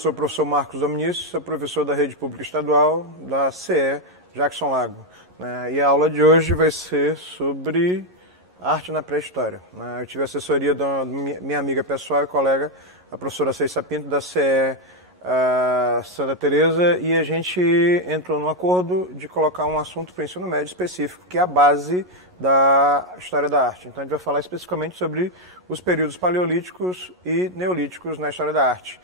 sou o professor Marcos Dominici, sou professor da Rede Pública Estadual da CE Jackson Lago. E a aula de hoje vai ser sobre arte na pré-história. Eu tive a assessoria da minha amiga pessoal e colega, a professora Ceissa Pinto, da CE Santa Teresa, e a gente entrou num acordo de colocar um assunto para o ensino médio específico, que é a base da história da arte. Então a gente vai falar especificamente sobre os períodos paleolíticos e neolíticos na história da arte.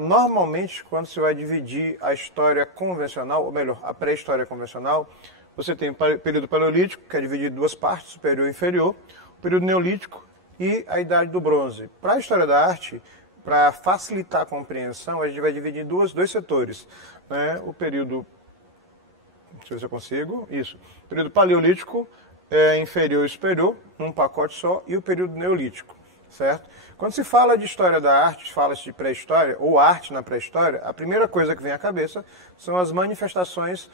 Normalmente, quando você vai dividir a história convencional, ou melhor, a pré-história convencional, você tem o período paleolítico, que é dividido em duas partes, superior e inferior, o período neolítico e a idade do bronze. Para a história da arte, para facilitar a compreensão, a gente vai dividir em dois setores. O período, deixa eu ver se eu consigo, isso, o período paleolítico, inferior e superior, num pacote só, e o período neolítico, certo? Quando se fala de história da arte, fala-se de pré-história, ou arte na pré-história, a primeira coisa que vem à cabeça são as manifestações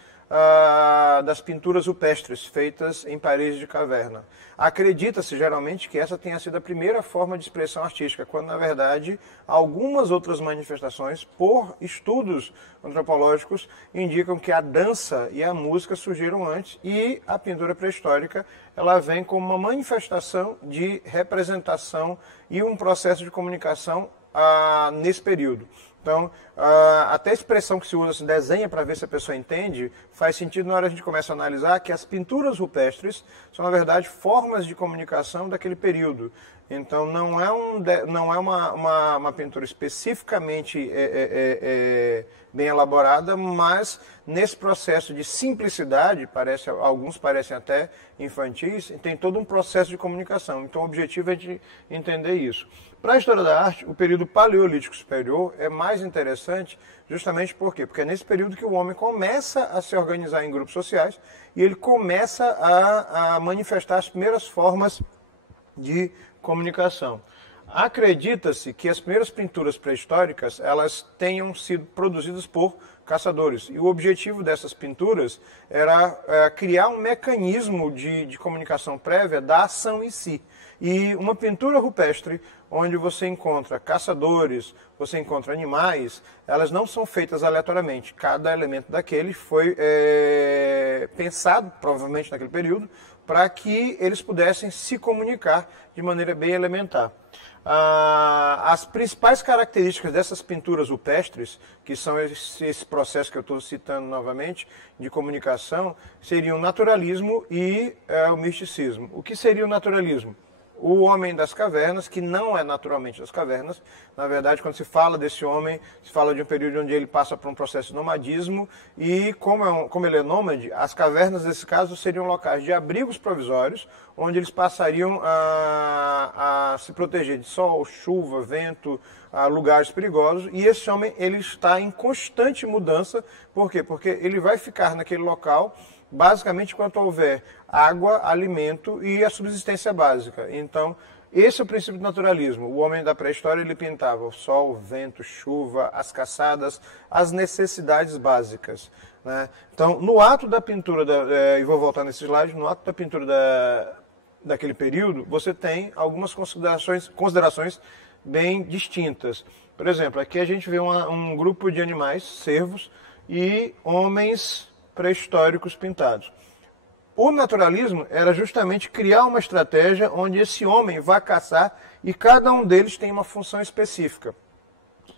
das pinturas rupestres feitas em paredes de caverna. Acredita-se geralmente que essa tenha sido a primeira forma de expressão artística, quando na verdade algumas outras manifestações, por estudos antropológicos, indicam que a dança e a música surgiram antes e a pintura pré-histórica ela vem como uma manifestação de representação e um processo de comunicação nesse período. Então, até a expressão que se usa, se desenha para ver se a pessoa entende, faz sentido na hora que a gente começa a analisar que as pinturas rupestres são, na verdade, formas de comunicação daquele período. Então, não é uma pintura especificamente bem elaborada, mas nesse processo de simplicidade, alguns parecem até infantis, tem todo um processo de comunicação. Então, o objetivo é de entender isso. Para a história da arte, o período paleolítico superior é mais interessante justamente por quê? Porque é nesse período que o homem começa a se organizar em grupos sociais e ele começa a manifestar as primeiras formas de comunicação. Acredita-se que as primeiras pinturas pré-históricas elas tenham sido produzidas por caçadores. E o objetivo dessas pinturas era criar um mecanismo de comunicação prévia da ação em si. E uma pintura rupestre, onde você encontra caçadores, você encontra animais, elas não são feitas aleatoriamente. Cada elemento daquele foi pensado, provavelmente naquele período, para que eles pudessem se comunicar de maneira bem elementar. As principais características dessas pinturas rupestres, que são esse processo que eu estou citando novamente, de comunicação, seriam o naturalismo e o misticismo. O que seria o naturalismo? O homem das cavernas, que não é naturalmente das cavernas. Na verdade, quando se fala desse homem, se fala de um período onde ele passa por um processo de nomadismo e, como ele é nômade, as cavernas, nesse caso, seriam locais de abrigos provisórios, onde eles passariam a se proteger de sol, chuva, vento, lugares perigosos. E esse homem ele está em constante mudança. Por quê? Porque ele vai ficar naquele local basicamente enquanto houver água, alimento e a subsistência básica. Então, esse é o princípio do naturalismo. O homem da pré-história ele pintava o sol, o vento, chuva, as caçadas, as necessidades básicas. Então, no ato da pintura, e vou voltar nesse slide, no ato da pintura daquele período, você tem algumas considerações bem distintas. Por exemplo, aqui a gente vê um grupo de animais, cervos, e homens pré-históricos pintados. O naturalismo era justamente criar uma estratégia onde esse homem vai caçar e cada um deles tem uma função específica.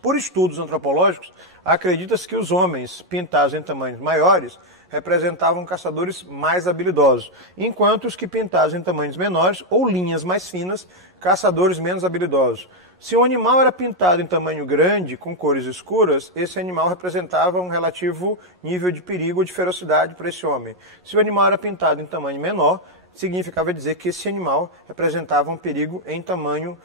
Por estudos antropológicos, acredita-se que os homens pintados em tamanhos maiores representavam caçadores mais habilidosos, enquanto os que pintados em tamanhos menores ou linhas mais finas, caçadores menos habilidosos. Se o animal era pintado em tamanho grande, com cores escuras, esse animal representava um relativo nível de perigo ou de ferocidade para esse homem. Se o animal era pintado em tamanho menor, significava dizer que esse animal representava um perigo em tamanho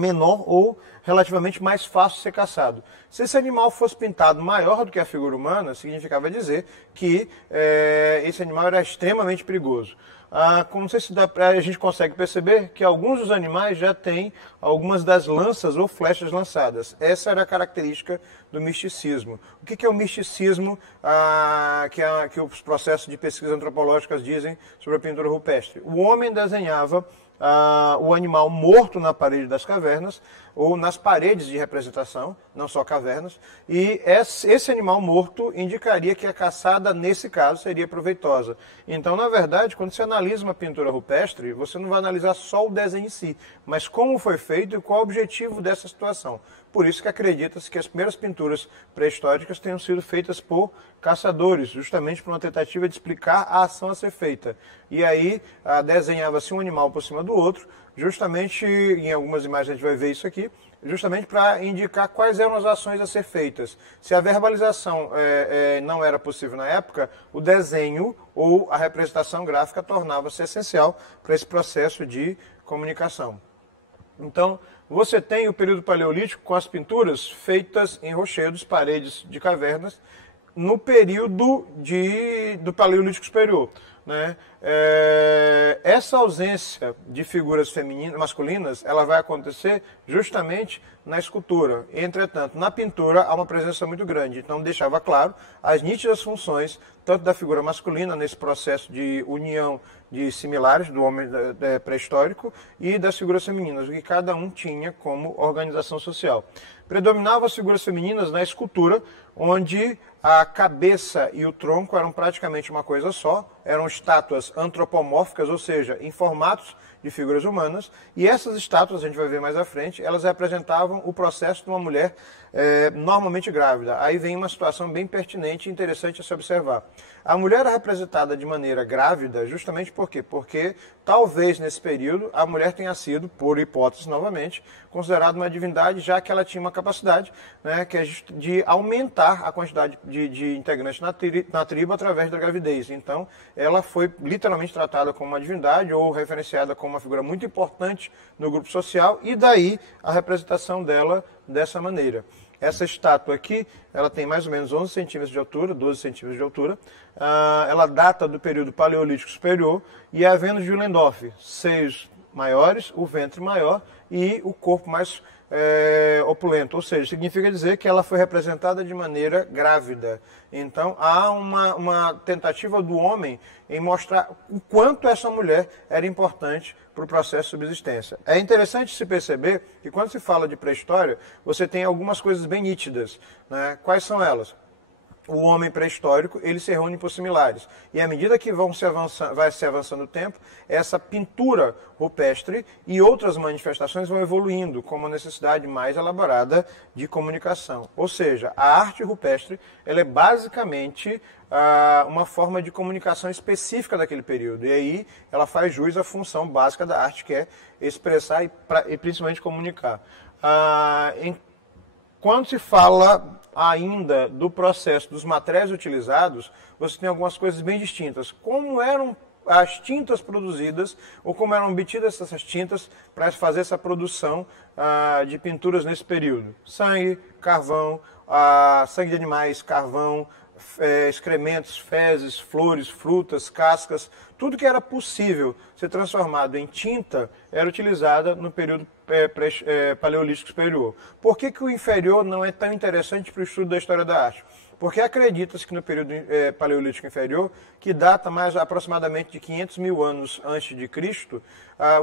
menor ou relativamente mais fácil de ser caçado. Se esse animal fosse pintado maior do que a figura humana, significava dizer que esse animal era extremamente perigoso. Não sei se a gente consegue perceber que alguns dos animais já têm algumas das lanças ou flechas lançadas. Essa era a característica do misticismo. O que é o misticismo que os processos de pesquisa antropológicas dizem sobre a pintura rupestre? O homem desenhava o animal morto na parede das cavernas, ou nas paredes de representação, não só cavernas, e esse animal morto indicaria que a caçada, nesse caso, seria proveitosa. Então, na verdade, quando você analisa uma pintura rupestre, você não vai analisar só o desenho em si, mas como foi feito e qual o objetivo dessa situação. Por isso que acredita-se que as primeiras pinturas pré-históricas tenham sido feitas por caçadores, justamente por uma tentativa de explicar a ação a ser feita. E aí desenhava-se um animal por cima do outro, justamente, em algumas imagens a gente vai ver isso aqui, justamente para indicar quais eram as ações a ser feitas. Se a verbalização não era possível na época, o desenho ou a representação gráfica tornava-se essencial para esse processo de comunicação. Então, você tem o período paleolítico com as pinturas feitas em rochedos, paredes de cavernas, no período do Paleolítico Superior. Né? Essa ausência de figuras masculinas, ela vai acontecer justamente na escultura. Entretanto, na pintura há uma presença muito grande. Então, deixava claro as nítidas funções, tanto da figura masculina, nesse processo de união de similares do homem pré-histórico, e das figuras femininas, o que cada um tinha como organização social. Predominavam as figuras femininas na escultura, onde a cabeça e o tronco eram praticamente uma coisa só, eram estátuas antropomórficas, ou seja, em formatos de figuras humanas, e essas estátuas, a gente vai ver mais à frente, elas representavam o processo de uma mulher normalmente grávida. Aí vem uma situação bem pertinente e interessante a se observar. A mulher é representada de maneira grávida justamente por quê? Porque talvez nesse período a mulher tenha sido, por hipótese novamente, considerada uma divindade, já que ela tinha uma capacidade, né, que é de aumentar a quantidade de integrantes na tribo através da gravidez. Então, ela foi literalmente tratada como uma divindade ou referenciada como uma figura muito importante no grupo social, e daí a representação dela dessa maneira. Essa estátua aqui, ela tem mais ou menos 11 centímetros de altura, 12 centímetros de altura. Ela data do período Paleolítico Superior e é a Vênus de Willendorf. Seios maiores, o ventre maior e o corpo mais opulento. Ou seja, significa dizer que ela foi representada de maneira grávida. Então, há uma tentativa do homem em mostrar o quanto essa mulher era importante para o processo de subsistência. É interessante se perceber que quando se fala de pré-história, você tem algumas coisas bem nítidas. Né? Quais são elas? O homem pré-histórico, ele se reúne por similares. E à medida que vai se avançando o tempo, essa pintura rupestre e outras manifestações vão evoluindo, como a necessidade mais elaborada de comunicação. Ou seja, a arte rupestre, ela é basicamente uma forma de comunicação específica daquele período. E aí ela faz jus à função básica da arte, que é expressar e principalmente comunicar. Quando se fala ainda do processo dos materiais utilizados, você tem algumas coisas bem distintas. Como eram as tintas produzidas, ou como eram obtidas essas tintas para fazer essa produção de pinturas nesse período. Sangue, carvão, sangue de animais, carvão, excrementos, fezes, flores, frutas, cascas, tudo que era possível ser transformado em tinta era utilizada no período Paleolítico Superior. Por que o inferior não é tão interessante para o estudo da história da arte? Porque acredita-se que no período Paleolítico Inferior, que data mais aproximadamente de 500 mil anos antes de Cristo,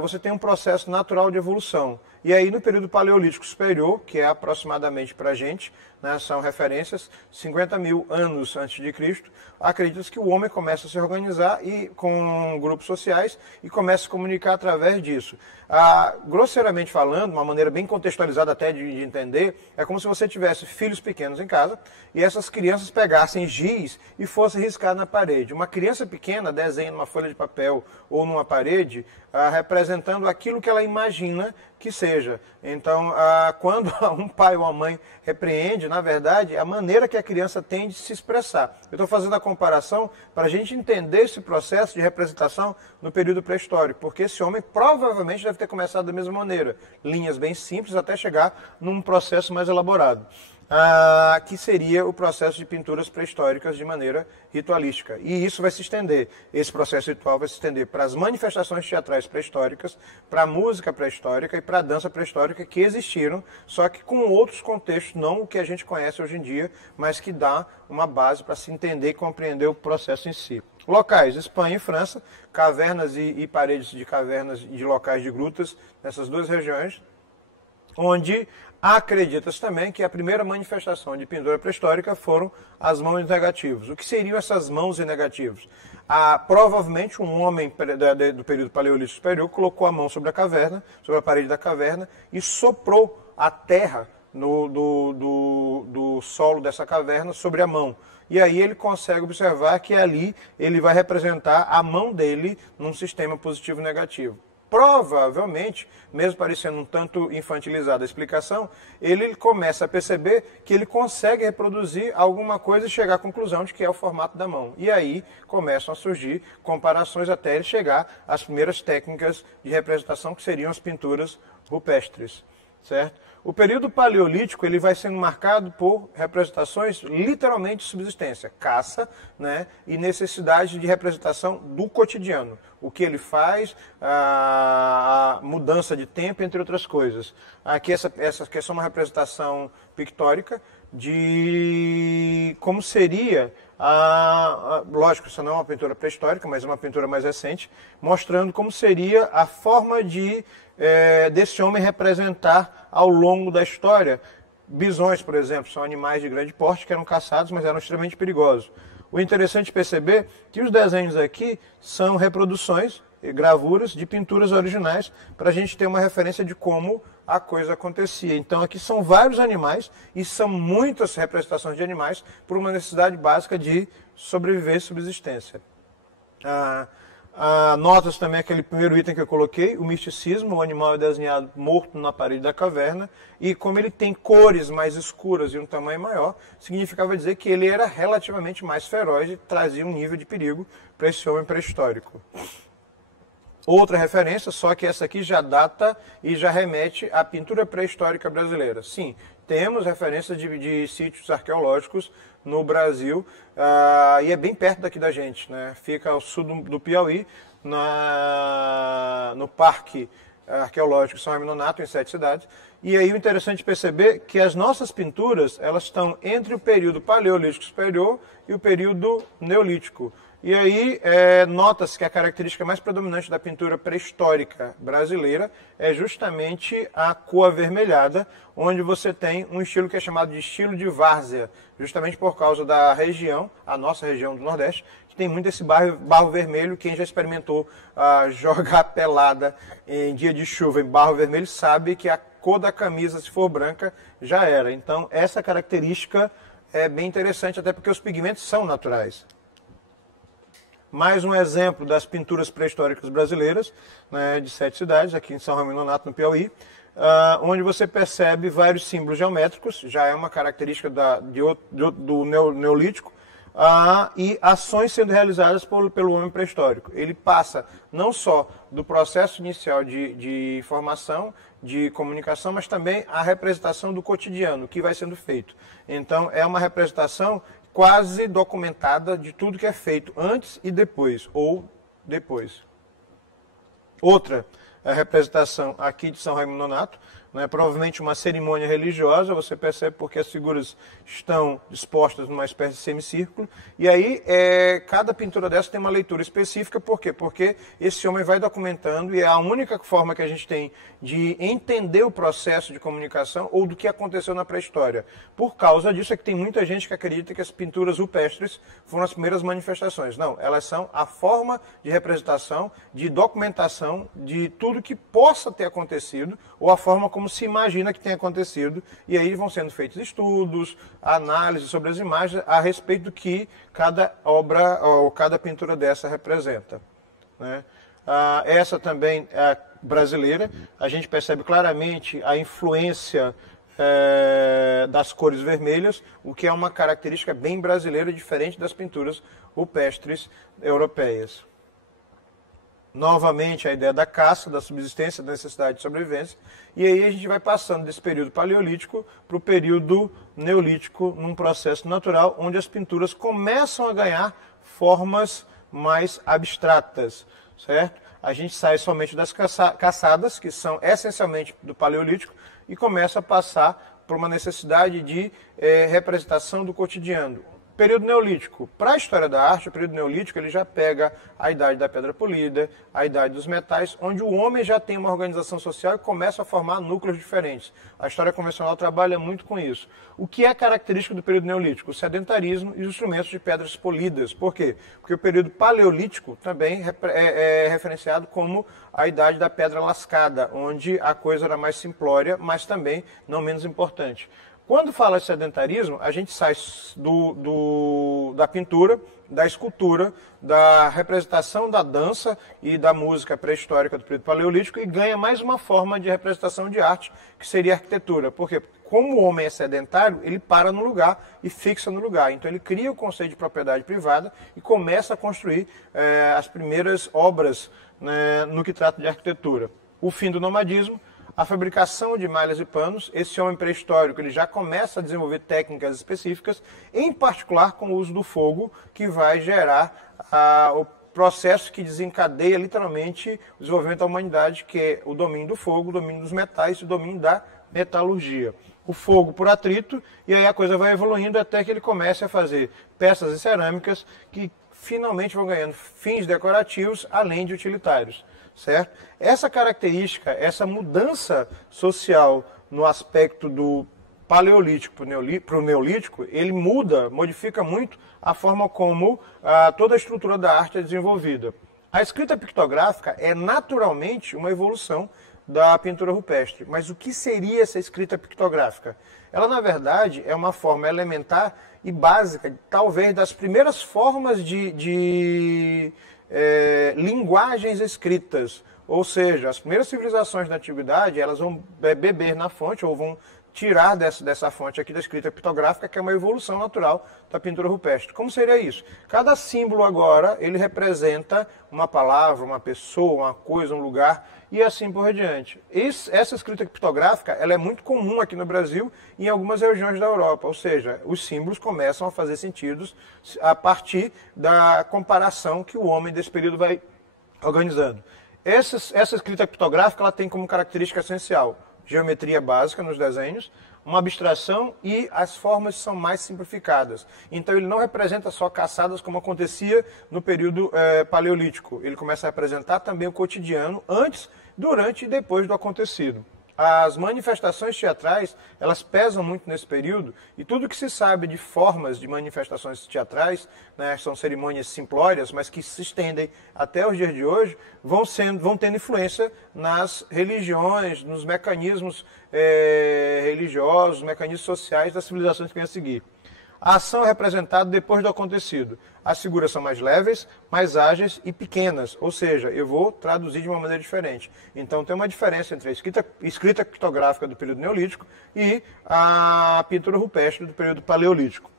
você tem um processo natural de evolução. E aí no período Paleolítico Superior, que é aproximadamente para a gente, né, são referências 50 mil anos antes de Cristo, acredita-se que o homem começa a se organizar com grupos sociais e começa a se comunicar através disso. Grosseiramente falando, uma maneira bem contextualizada até de entender, é como se você tivesse filhos pequenos em casa e essas crianças pegassem giz e fossem riscar na parede. Uma criança pequena desenha numa folha de papel ou numa parede, representando aquilo que ela imagina que seja. Então, quando um pai ou uma mãe repreende, na verdade, é a maneira que a criança tem de se expressar. Eu estou fazendo a comparação para a gente entender esse processo de representação no período pré-histórico, porque esse homem provavelmente deve ter começado da mesma maneira, linhas bem simples até chegar num processo mais elaborado. que seria o processo de pinturas pré-históricas de maneira ritualística. E isso vai se estender, esse processo ritual vai se estender para as manifestações teatrais pré-históricas, para a música pré-histórica e para a dança pré-histórica que existiram, só que com outros contextos, não o que a gente conhece hoje em dia, mas que dá uma base para se entender e compreender o processo em si. Locais, Espanha e França, cavernas e paredes de cavernas e de locais de grutas nessas duas regiões, onde acredita-se também que a primeira manifestação de pintura pré-histórica foram as mãos negativas. O que seriam essas mãos negativas? Provavelmente um homem do período paleolítico superior colocou a mão sobre a caverna, sobre a parede da caverna e soprou a terra do solo dessa caverna sobre a mão. E aí ele consegue observar que ali ele vai representar a mão dele num sistema positivo e negativo. Provavelmente, mesmo parecendo um tanto infantilizada a explicação, ele começa a perceber que ele consegue reproduzir alguma coisa e chegar à conclusão de que é o formato da mão. E aí começam a surgir comparações até ele chegar às primeiras técnicas de representação, que seriam as pinturas rupestres, certo? O período paleolítico ele vai sendo marcado por representações literalmente de subsistência, caça, né, e necessidade de representação do cotidiano. O que ele faz, a mudança de tempo, entre outras coisas. Aqui essa aqui é só uma representação pictórica de como seria, lógico, isso não é uma pintura pré-histórica, mas é uma pintura mais recente, mostrando como seria a forma desse homem representar ao longo da história. Bisões, por exemplo, são animais de grande porte que eram caçados, mas eram extremamente perigosos. O interessante é perceber que os desenhos aqui são reproduções e gravuras de pinturas originais para a gente ter uma referência de como a coisa acontecia. Então aqui são vários animais e são muitas representações de animais por uma necessidade básica de sobreviver e subsistência. Notas também aquele primeiro item que eu coloquei, o misticismo, o animal é desenhado morto na parede da caverna, e como ele tem cores mais escuras e um tamanho maior, significava dizer que ele era relativamente mais feroz e trazia um nível de perigo para esse homem pré-histórico. Outra referência, só que essa aqui já data e já remete à pintura pré-histórica brasileira. Sim, temos referências de sítios arqueológicos no Brasil, e é bem perto daqui da gente, né? Fica ao sul do Piauí, no Parque Arqueológico São Raimundo Nonato, em 7 cidades. E aí o interessante é perceber que as nossas pinturas, elas estão entre o período paleolítico superior e o período neolítico. E aí nota-se que a característica mais predominante da pintura pré-histórica brasileira é justamente a cor avermelhada, onde você tem um estilo que é chamado de estilo de várzea, justamente por causa da região, a nossa região do Nordeste, que tem muito esse barro vermelho. Quem já experimentou jogar pelada em dia de chuva em barro vermelho sabe que a cor da camisa, se for branca, já era. Então essa característica é bem interessante, até porque os pigmentos são naturais. Mais um exemplo das pinturas pré-históricas brasileiras, né, de 7 cidades, aqui em São Raimundo Nonato, no Piauí, onde você percebe vários símbolos geométricos, já é uma característica do Neolítico, e ações sendo realizadas pelo homem pré-histórico. Ele passa não só do processo inicial de informação, de comunicação, mas também a representação do cotidiano, que vai sendo feito. Então, é uma representação quase documentada de tudo que é feito antes e depois, ou depois. Outra representação aqui de São Raimundo Nonato, né, provavelmente uma cerimônia religiosa, você percebe porque as figuras estão dispostas numa espécie de semicírculo, e aí cada pintura dessa tem uma leitura específica. Por quê? Porque esse homem vai documentando, e é a única forma que a gente tem de entender o processo de comunicação ou do que aconteceu na pré-história. Por causa disso é que tem muita gente que acredita que as pinturas rupestres foram as primeiras manifestações. Não, elas são a forma de representação, de documentação de tudo que possa ter acontecido, ou a forma como se imagina que tenha acontecido, e aí vão sendo feitos estudos, análises sobre as imagens a respeito do que cada obra ou cada pintura dessa representa, né? Essa também é brasileira, a gente percebe claramente a influência das cores vermelhas, o que é uma característica bem brasileira, diferente das pinturas rupestres europeias. novamente a ideia da caça, da subsistência, da necessidade de sobrevivência, e aí a gente vai passando desse período paleolítico para o período neolítico, num processo natural, onde as pinturas começam a ganhar formas mais abstratas, certo? A gente sai somente das caçadas, que são essencialmente do paleolítico, e começa a passar por uma necessidade de representação do cotidiano. Período neolítico. Para a história da arte, o período neolítico ele já pega a idade da pedra polida, a idade dos metais, onde o homem já tem uma organização social e começa a formar núcleos diferentes. A história convencional trabalha muito com isso. O que é característico do período neolítico? O sedentarismo e os instrumentos de pedras polidas. Por quê? Porque o período paleolítico também é referenciado como a idade da pedra lascada, onde a coisa era mais simplória, mas também não menos importante. Quando fala de sedentarismo, a gente sai da pintura, da escultura, da representação da dança e da música pré-histórica do período paleolítico e ganha mais uma forma de representação de arte, que seria a arquitetura. Por quê? Como o homem é sedentário, ele para no lugar e fixa no lugar. Então ele cria o conceito de propriedade privada e começa a construir as primeiras obras, né, no que trata de arquitetura. O fim do nomadismo, a fabricação de malhas e panos, esse homem pré-histórico ele já começa a desenvolver técnicas específicas, em particular com o uso do fogo, que vai gerar o processo que desencadeia literalmente o desenvolvimento da humanidade, que é o domínio do fogo, o domínio dos metais e o domínio da metalurgia. O fogo por atrito, e aí a coisa vai evoluindo até que ele comece a fazer peças e cerâmicas que finalmente vão ganhando fins decorativos, além de utilitários. Certo? Essa característica, essa mudança social no aspecto do paleolítico para o neolítico, ele modifica muito a forma como toda a estrutura da arte é desenvolvida. A escrita pictográfica é naturalmente uma evolução da pintura rupestre. Mas o que seria essa escrita pictográfica? Ela, na verdade, é uma forma elementar e básica, talvez das primeiras formas de linguagens escritas, ou seja, as primeiras civilizações da antiguidade elas vão beber na fonte ou vão tirar dessa fonte aqui da escrita pictográfica, que é uma evolução natural da pintura rupestre. Como seria isso? Cada símbolo agora ele representa uma palavra, uma pessoa, uma coisa, um lugar e assim por diante. Essa escrita pictográfica ela é muito comum aqui no Brasil e em algumas regiões da Europa, ou seja, os símbolos começam a fazer sentido a partir da comparação que o homem desse período vai organizando. Essa escrita pictográfica ela tem como característica essencial geometria básica nos desenhos, uma abstração e as formas são mais simplificadas. Então ele não representa só caçadas como acontecia no período paleolítico. Ele começa a representar também o cotidiano antes, durante e depois do acontecido. As manifestações teatrais, elas pesam muito nesse período, e tudo que se sabe de formas de manifestações teatrais, né, são cerimônias simplórias, mas que se estendem até os dias de hoje, vão tendo influência nas religiões, nos mecanismos religiosos, mecanismos sociais das civilizações que vêm a seguir. A ação é representada depois do acontecido. As figuras são mais leves, mais ágeis e pequenas, ou seja, eu vou traduzir de uma maneira diferente. Então tem uma diferença entre a escrita pictográfica do período neolítico e a pintura rupestre do período paleolítico.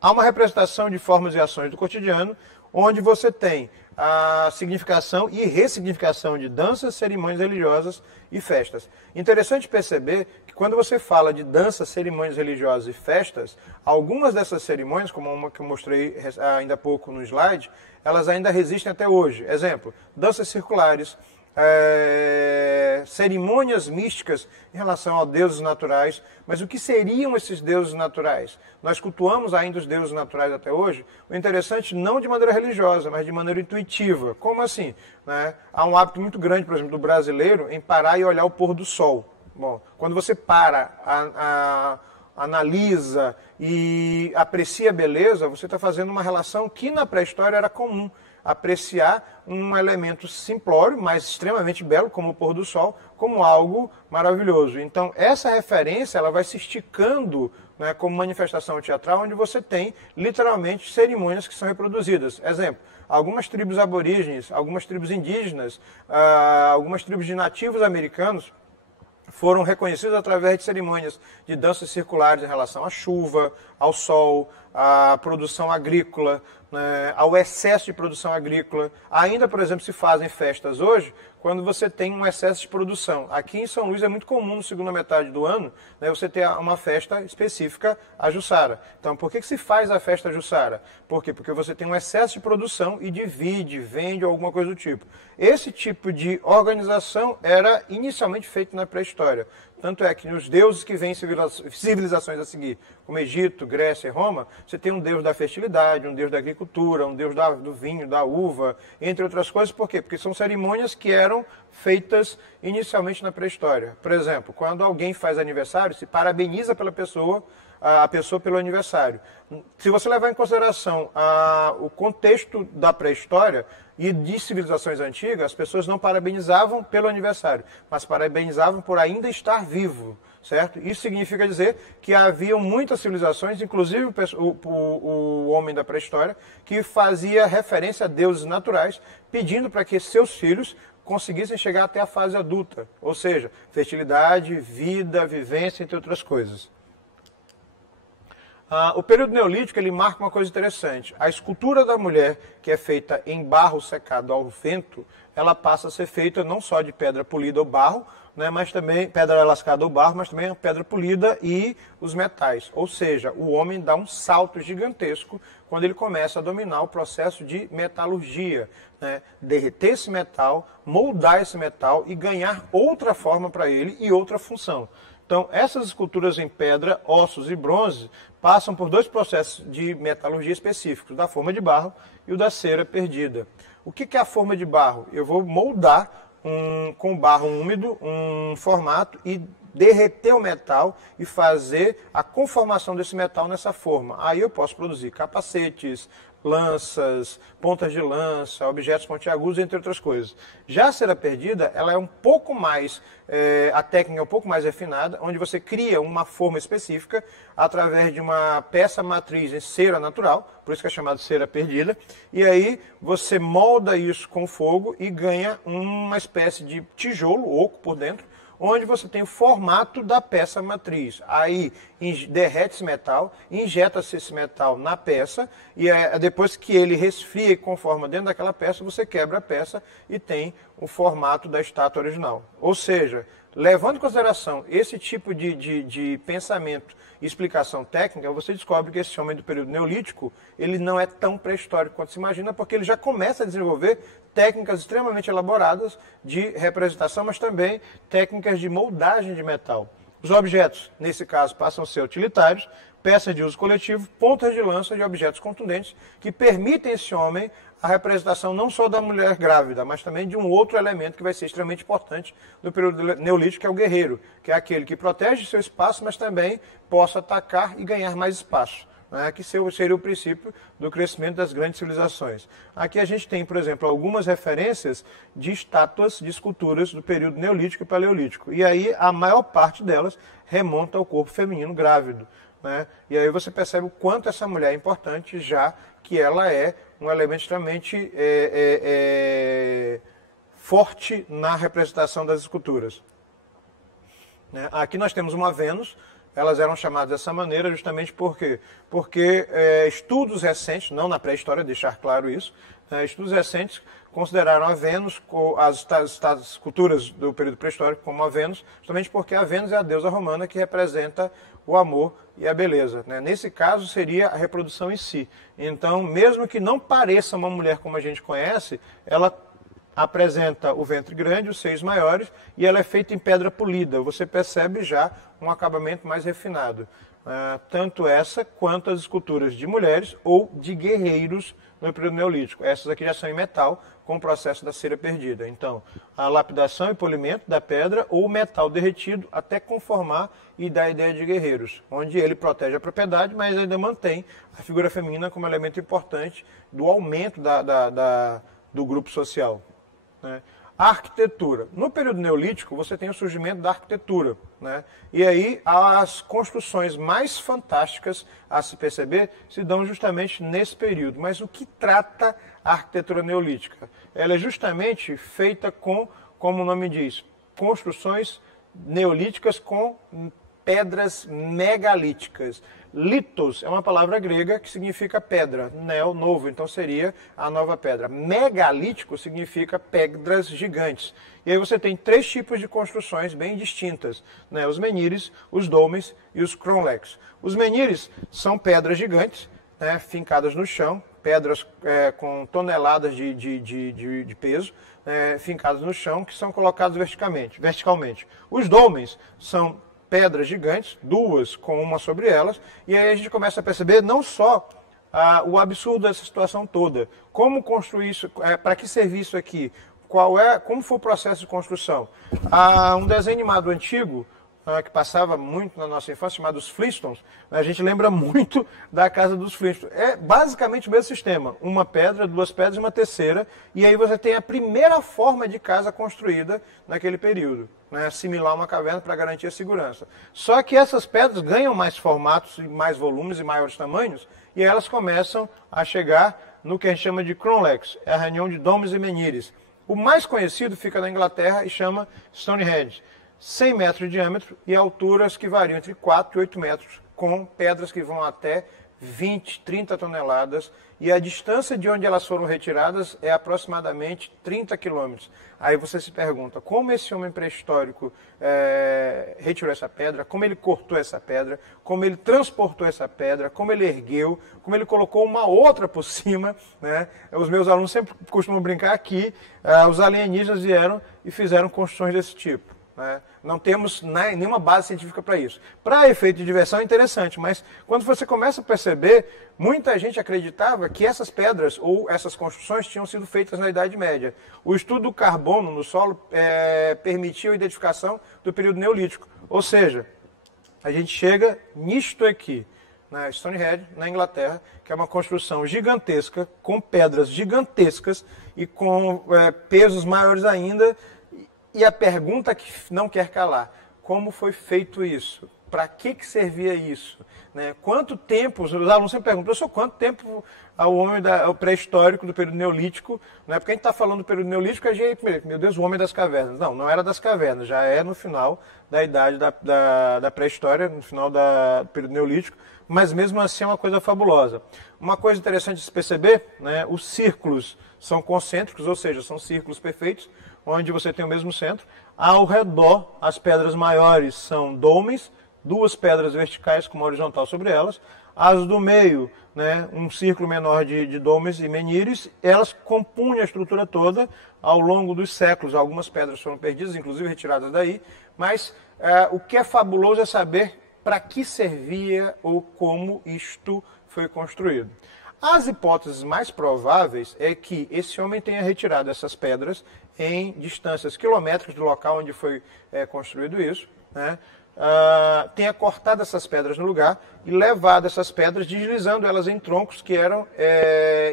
Há uma representação de formas e ações do cotidiano, onde você tem a significação e ressignificação de danças, cerimônias religiosas e festas. Interessante perceber que quando você fala de danças, cerimônias religiosas e festas, algumas dessas cerimônias, como uma que eu mostrei ainda há pouco no slide, elas ainda resistem até hoje. Exemplo, danças circulares, cerimônias místicas em relação a deuses naturais. Mas o que seriam esses deuses naturais? Nós cultuamos ainda os deuses naturais até hoje. O interessante, não de maneira religiosa, mas de maneira intuitiva. Como assim? Né? Há um hábito muito grande, por exemplo, do brasileiro em parar e olhar o pôr do sol. Bom, quando você para, analisa e aprecia a beleza, você está fazendo uma relação que na pré-história era comum. Apreciar um elemento simplório, mas extremamente belo, como o pôr do sol, como algo maravilhoso. Então, essa referência ela vai se esticando, né, como manifestação teatral, onde você tem, literalmente, cerimônias que são reproduzidas. Exemplo, algumas tribos aborígenes, algumas tribos indígenas, algumas tribos de nativos americanos, foram reconhecidos através de cerimônias de danças circulares em relação à chuva, ao sol, à produção agrícola, né, ao excesso de produção agrícola. Ainda, por exemplo, se fazem festas hoje quando você tem um excesso de produção. Aqui em São Luís é muito comum, na segunda metade do ano, né, você ter uma festa específica, a Jussara. Então, por que se faz a festa Jussara? Por quê? Porque você tem um excesso de produção e divide, vende ou alguma coisa do tipo. Esse tipo de organização era inicialmente feito na pré-história. Tanto é que nos deuses que vêm civilizações a seguir, como Egito, Grécia e Roma, você tem um deus da fertilidade, um deus da agricultura, um deus do vinho, da uva, entre outras coisas. Por quê? Porque são cerimônias que eram feitas inicialmente na pré-história. Por exemplo, quando alguém faz aniversário, se parabeniza pela pessoa, a pessoa pelo aniversário. Se você levar em consideração o contexto da pré-história e de civilizações antigas, as pessoas não parabenizavam pelo aniversário, mas parabenizavam por ainda estar vivo, certo? Isso significa dizer que haviam muitas civilizações, inclusive o homem da pré-história, que fazia referência a deuses naturais, pedindo para que seus filhos conseguissem chegar até a fase adulta, ou seja, fertilidade, vida, vivência, entre outras coisas. O período neolítico ele marca uma coisa interessante. A escultura da mulher, que é feita em barro secado ao vento, ela passa a ser feita não só de pedra polida ou barro, né, mas também pedra lascada ou barro, mas também a pedra polida e os metais. Ou seja, o homem dá um salto gigantesco quando ele começa a dominar o processo de metalurgia, né, derreter esse metal, moldar esse metal e ganhar outra forma para ele e outra função. Então, essas esculturas em pedra, ossos e bronze passam por dois processos de metalurgia específicos, da forma de barro e o da cera perdida. O que é a forma de barro? Eu vou moldar com barro úmido um formato e derreter o metal e fazer a conformação desse metal nessa forma. Aí eu posso produzir capacetes, lanças, pontas de lança, objetos pontiagudos, entre outras coisas. Já a cera perdida, ela é um pouco mais, a técnica é um pouco mais refinada, onde você cria uma forma específica através de uma peça matriz em cera natural, por isso que é chamado cera perdida, e aí você molda isso com fogo e ganha uma espécie de tijolo oco por dentro, onde você tem o formato da peça matriz. Aí derrete esse metal, injeta-se esse metal na peça, e depois que ele resfria e conforma dentro daquela peça, você quebra a peça e tem o formato da estátua original. Ou seja, levando em consideração esse tipo de pensamento e explicação técnica, você descobre que esse homem do período neolítico, ele não é tão pré-histórico quanto se imagina, porque ele já começa a desenvolver técnicas extremamente elaboradas de representação, mas também técnicas de moldagem de metal. Os objetos, nesse caso, passam a ser utilitários, peças de uso coletivo, pontas de lança e objetos contundentes que permitem a esse homem a representação não só da mulher grávida, mas também de um outro elemento que vai ser extremamente importante no período neolítico, que é o guerreiro, que é aquele que protege seu espaço, mas também possa atacar e ganhar mais espaço, né, que seria o princípio do crescimento das grandes civilizações. Aqui a gente tem, por exemplo, algumas referências de estátuas, de esculturas do período neolítico e paleolítico. E aí a maior parte delas remonta ao corpo feminino grávido, né? E aí você percebe o quanto essa mulher é importante, já que ela é um elemento extremamente forte na representação das esculturas. Né? Aqui nós temos uma Vênus. Elas eram chamadas dessa maneira justamente porque estudos recentes, não na pré-história, deixar claro isso, estudos recentes consideraram a Vênus, as esculturas do período pré-histórico como a Vênus, justamente porque a Vênus é a deusa romana que representa o amor e a beleza. Né? Nesse caso seria a reprodução em si. Então, mesmo que não pareça uma mulher como a gente conhece, ela apresenta o ventre grande, os seios maiores, e ela é feita em pedra polida. Você percebe já um acabamento mais refinado. Tanto essa quanto as esculturas de mulheres ou de guerreiros no período neolítico. Essas aqui já são em metal, com o processo da cera perdida. Então, a lapidação e polimento da pedra ou metal derretido até conformar e dar a ideia de guerreiros, onde ele protege a propriedade, mas ainda mantém a figura feminina como elemento importante do aumento do grupo social. Né? A arquitetura. No período neolítico, você tem o surgimento da arquitetura. Né? E aí, as construções mais fantásticas a se perceber se dão justamente nesse período. Mas o que trata a arquitetura neolítica? Ela é justamente feita com, como o nome diz, construções neolíticas com pedras megalíticas. Litos é uma palavra grega que significa pedra, neo, novo, então seria a nova pedra. Megalítico significa pedras gigantes. E aí você tem 3 tipos de construções bem distintas, né? Os menhires, os domes e os cronlecs. Os menhires são pedras gigantes, né, fincadas no chão, pedras com toneladas de peso, fincadas no chão, que são colocadas verticalmente. Os dolmens são pedras gigantes, 2 com uma sobre elas, e aí a gente começa a perceber não só o absurdo dessa situação toda, como construir isso, para que servir isso aqui, como foi o processo de construção. Há um desenho animado antigo, que passava muito na nossa infância, chamado Os Flintstones, a gente lembra muito da casa dos Flintstones. É basicamente o mesmo sistema, uma pedra, 2 pedras e uma terceira, e aí você tem a primeira forma de casa construída naquele período, né, assimilar uma caverna para garantir a segurança. Só que essas pedras ganham mais formatos, mais volumes e maiores tamanhos, e elas começam a chegar no que a gente chama de cronlecs, é a reunião de domes e menhires. O mais conhecido fica na Inglaterra e chama Stonehenge. 100 metros de diâmetro e alturas que variam entre 4 e 8 metros, com pedras que vão até 20, 30 toneladas, e a distância de onde elas foram retiradas é aproximadamente 30 quilômetros. Aí você se pergunta, como esse homem pré-histórico retirou essa pedra, como ele cortou essa pedra, como ele transportou essa pedra, como ele ergueu, como ele colocou uma outra por cima, né? Os meus alunos sempre costumam brincar que os alienígenas vieram e fizeram construções desse tipo. Não temos nenhuma base científica para isso. Para efeito de diversão é interessante, mas quando você começa a perceber, muita gente acreditava que essas pedras ou essas construções tinham sido feitas na Idade Média. O estudo do carbono no solo permitiu a identificação do período neolítico. Ou seja, a gente chega nisto aqui, na Stonehenge, na Inglaterra, que é uma construção gigantesca, com pedras gigantescas e com pesos maiores ainda. E a pergunta que não quer calar, como foi feito isso? Para que servia isso? Né? Quanto tempo, os alunos sempre perguntam, professor, quanto tempo ao homem ao pré-histórico do período neolítico? Né? Porque a gente está falando do período neolítico, a gente, meu Deus, o homem das cavernas. Não, não era das cavernas, já é no final da idade da pré-história, no final do período neolítico, mas mesmo assim é uma coisa fabulosa. Uma coisa interessante de se perceber, né, os círculos são concêntricos, ou seja, são círculos perfeitos, onde você tem o mesmo centro. Ao redor, as pedras maiores são domes, 2 pedras verticais com uma horizontal sobre elas. As do meio, né, um círculo menor de domes e menhires, elas compunham a estrutura toda ao longo dos séculos. Algumas pedras foram perdidas, inclusive retiradas daí, mas o que é fabuloso é saber para que servia ou como isto foi construído. As hipóteses mais prováveis é que esse homem tenha retirado essas pedras em distâncias quilométricas do local onde foi construído isso, né? Tenha cortado essas pedras no lugar e levado essas pedras, deslizando elas em troncos que eram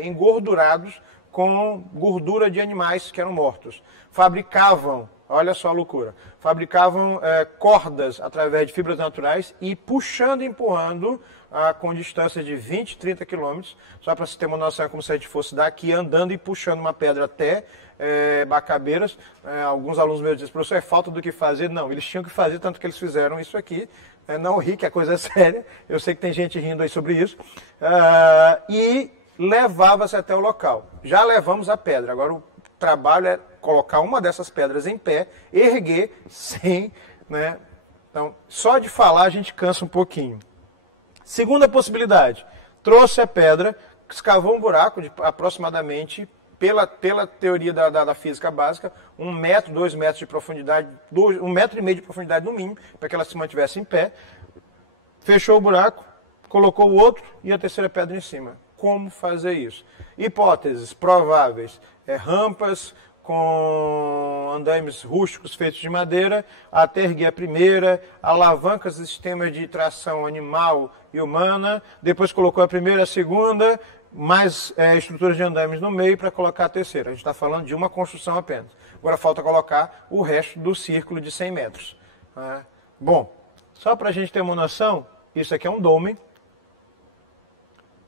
engordurados com gordura de animais que eram mortos. Fabricavam, olha só a loucura, fabricavam cordas através de fibras naturais e puxando e empurrando com distância de 20, 30 quilômetros, só para você ter uma noção, é como se a gente fosse daqui andando e puxando uma pedra até Bacabeiras. Alguns alunos meus dizem, professor, é falta do que fazer? Não, eles tinham que fazer, tanto que eles fizeram isso aqui. Não ri, que a coisa é séria, eu sei que tem gente rindo aí sobre isso. E levava-se até o local. Já levamos a pedra, agora o trabalho é colocar uma dessas pedras em pé, erguer sem, né? Então, só de falar a gente cansa um pouquinho. Segunda possibilidade, trouxe a pedra, escavou um buraco de aproximadamente, pela teoria da física básica, 1 metro, 2 metros de profundidade, 1,5 metro de profundidade no mínimo, para que ela se mantivesse em pé, fechou o buraco, colocou o outro e a terceira pedra em cima. Como fazer isso? Hipóteses prováveis, rampas com andaimes rústicos feitos de madeira, até erguer a primeira, alavancas de sistemas de tração animal e humana, depois colocou a primeira, a segunda, mais estruturas de andaimes no meio para colocar a terceira. A gente está falando de uma construção apenas. Agora falta colocar o resto do círculo de 100 metros. Bom, só para a gente ter uma noção, isso aqui é um dome.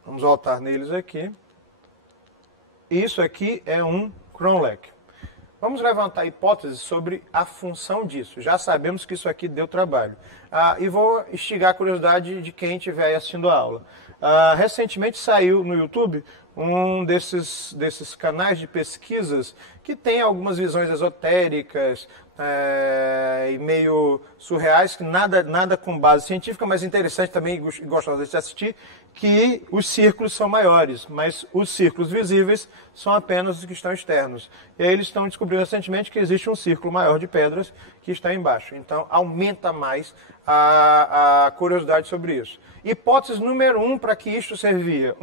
Vamos voltar neles aqui. Isso aqui é um cronlec. Vamos levantar hipóteses sobre a função disso. Já sabemos que isso aqui deu trabalho. E vou instigar a curiosidade de quem estiver aí assistindo a aula. Recentemente saiu no YouTube um desses canais de pesquisas que tem algumas visões esotéricas e meio surreais, que nada com base científica, mas interessante também e gostoso de assistir, que os círculos são maiores, mas os círculos visíveis são apenas os que estão externos. E aí eles estão descobrindo recentemente que existe um círculo maior de pedras que está embaixo. Então aumenta mais a curiosidade sobre isso. Hipótese número 1 para que isto servia.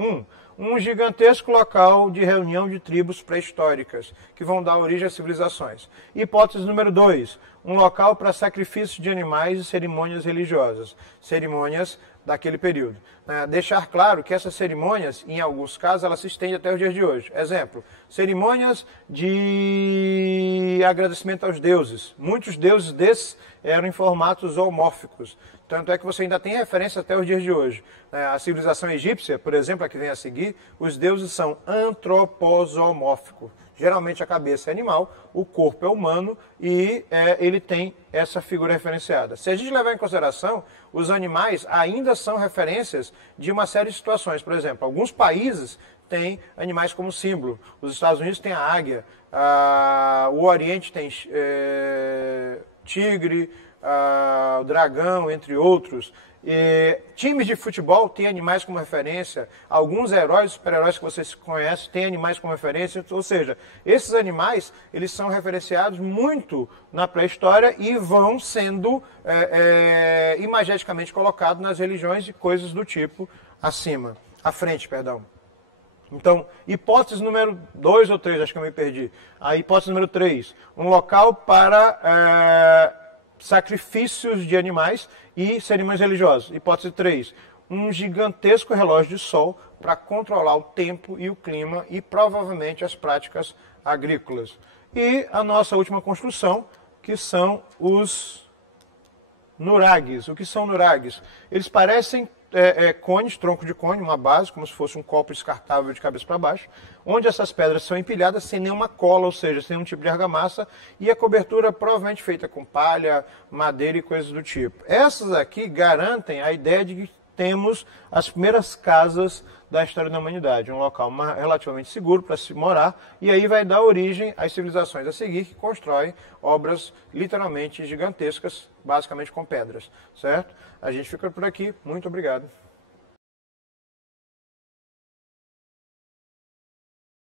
Um gigantesco local de reunião de tribos pré-históricas, que vão dar origem a civilizações. Hipótese número 2, um local para sacrifício de animais e cerimônias religiosas, cerimônias daquele período. Deixar claro que essas cerimônias, em alguns casos, elas se estendem até os dias de hoje. Exemplo, cerimônias de agradecimento aos deuses. Muitos deuses desses eram em formatos zoomórficos. Tanto é que você ainda tem referência até os dias de hoje. A civilização egípcia, por exemplo, a que vem a seguir, os deuses são antropozoomórficos. Geralmente a cabeça é animal, o corpo é humano e ele tem essa figura referenciada. Se a gente levar em consideração, os animais ainda são referências de uma série de situações. Por exemplo, alguns países têm animais como símbolo. Os Estados Unidos têm a águia, o Oriente tem tigre, o dragão, entre outros. Times de futebol têm animais como referência, alguns heróis, super-heróis que vocês conhecem têm animais como referência, ou seja, esses animais eles são referenciados muito na pré-história e vão sendo imageticamente colocados nas religiões e coisas do tipo à frente, perdão. Então, hipótese número 2 ou 3, acho que eu me perdi. A hipótese número 3, um local para sacrifícios de animais e cerimônias religiosas. Hipótese 3, um gigantesco relógio de sol para controlar o tempo e o clima e provavelmente as práticas agrícolas. E a nossa última construção, que são os nuragues. O que são nuragues? Eles parecem cones, tronco de cone, uma base, como se fosse um copo descartável de cabeça para baixo, onde essas pedras são empilhadas sem nenhuma cola, ou seja, sem nenhum tipo de argamassa, e a cobertura provavelmente feita com palha, madeira e coisas do tipo. Essas aqui garantem a ideia de que temos as primeiras casas da história da humanidade, um local relativamente seguro para se morar, e aí vai dar origem às civilizações a seguir, que constroem obras literalmente gigantescas, basicamente com pedras, certo? A gente fica por aqui, muito obrigado.